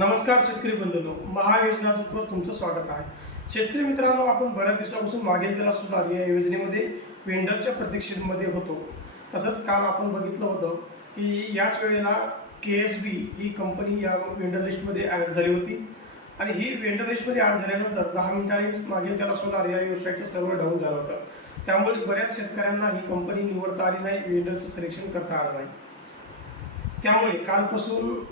नमस्कार शेतकरी बंधूंनो. महायोजना दूतवर तुमचं स्वागत आहे. शेतकरी मित्रांनो आपण बऱ्याच दिवसापासून मागेल गेला सुद्धा या योजनेमध्ये वेंडरच्या प्रतीक्षेमध्ये होतो. तसंच काल आपण बघितलं होतं की याच वेळेला के एस बी ही कंपनी या वेंडर लिस्टमध्ये ॲड झाली होती. आणि ही वेंडर लिस्टमध्ये ॲड झाल्यानंतर दहा मिनिटांनीच मागेल त्याला सोलार या वेबसाईटचं सर्व डाऊन झालं होतं. त्यामुळे बऱ्याच शेतकऱ्यांना ही कंपनी निवडता आली नाही वेंडरचं सिलेक्शन करता आलं नाही. त्यामुळे कालपासून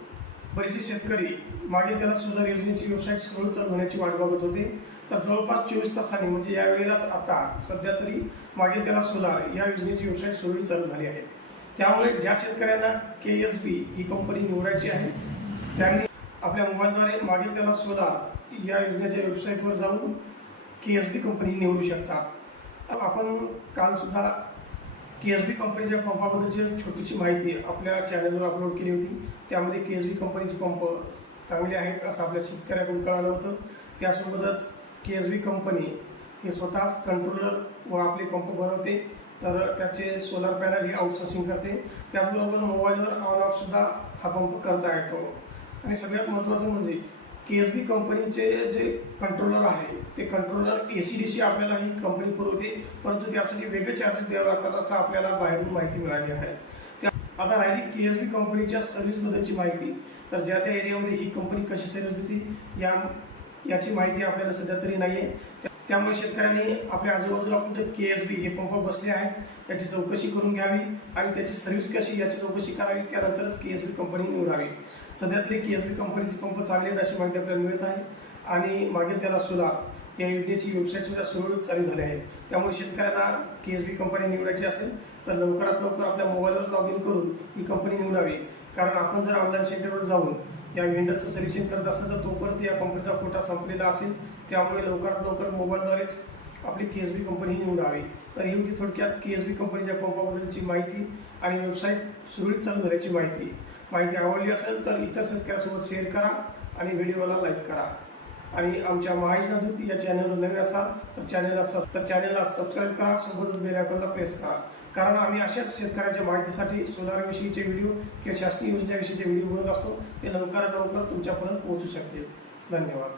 बरेचसे शेतकरी मागे त्याला सुधार योजनेची वेबसाईट सुरळीत चालवण्याची होण्याची वाट बघत होते. तर जवळपास चोवीस तासांनी म्हणजे या वेळेलाच आता सध्या तरी मागे त्याला सुधार या योजनेची वेबसाईट सुरळीत चालू झाली आहे. त्यामुळे ज्या शेतकऱ्यांना के एस बी ही कंपनी निवडायची आहे त्यांनी आपल्या मोबाईलद्वारे मागील त्याला सोलार या योजनेच्या वेबसाईटवर जाऊन के एस बी कंपनी निवडू शकता. आपण कालसुद्धा के एस बी कंपनीच्या पंपाबद्दलची छोटीशी माहिती आपल्या चॅनलवर अपलोड केली होती. त्यामध्ये के एस बी कंपनीचे पंप चांगले आहेत असं आपल्या शेतकऱ्याकडून कळालं होतं. त्यासोबतच के एस बी कंपनी हे स्वतःच कंट्रोलर व आपले पंप बनवते. तर त्याचे सोलार पॅनल हे आउटसोर्सिंग करते. त्याचबरोबर मोबाईलवर ऑन ऑफसुद्धा हा पंप करता येतो. आणि सगळ्यात महत्त्वाचं म्हणजे के एस बी कंपनीचे जे कंट्रोलर आहे ते controller A C D C आपल्याला ही कंपनी पुरवते. परंतु त्यासाठी वेगळे चार्जेस द्यावे लागतात असं आपल्याला बाहेरून माहिती मिळाली आहे. त्या आता राहिली के एस बी कंपनीच्या सर्व्हिसबद्दलची माहिती. तर ज्या त्या एरियामध्ये ही कंपनी कशी सर्व्हिस देते या याची माहिती आपल्याला सध्या तरी नाही आहे त्यामुळे शेतकऱ्यांनी आपल्या आजूबाजूला कुठं के एस बी हे पंप बसले आहेत. याची चौकशी करून घ्यावी आणि त्याची सर्व्हिस कशी याची चौकशी करावी त्यानंतरच के एस बी कंपनी निवडावी. सध्या तरी के एस बी कंपनीचे पंप चांगले आहेत अशी माहिती आपल्याला मिळत आहे. आणि मागील त्याला सुद्धा या योजनेची वेबसाईटसुद्धा सुरळीत चालू झाली आहे. त्यामुळे शेतकऱ्यांना के एस बी कंपनी निवडायची असेल तर लवकरात लवकर आपल्या मोबाईलवर लॉग इन करून ही कंपनी निवडावी. कारण आपण जर ऑनलाईन सेंटरवर जाऊन या वेंडरचं सिलेक्शन करत असेल तर तोपर्यंत या कंपनीचा कोटा संपलेला असेल. त्यामुळे लवकरात लवकर मोबाईलद्वारेच आपली के एस बी कंपनी ही निवडावी. तर ही होती थोडक्यात के एस बी कंपनीच्या पंपाबद्दलची माहिती आणि वेबसाईट सुरळीत चालू झाल्याची माहिती. माहिती आवडली असेल तर इतर शेतकऱ्यांसोबत शेअर करा आणि व्हिडिओला लाईक करा. आणि आमच्या महायोजना दूत या चॅनलवर नवीन असाल तर चॅनलला सब तर चॅनलला सबस्क्राईब करा सोबतच बेल आयकॉनला प्रेस करा. कारण आम्ही अशाच शेतकऱ्यांच्या माहितीसाठी सोलारविषयीचे व्हिडिओ किंवा शासकीय योजनेविषयीचे व्हिडिओ बनवत असतो ते लवकरात लवकर तुमच्यापर्यंत पोहोचू शकतील. धन्यवाद.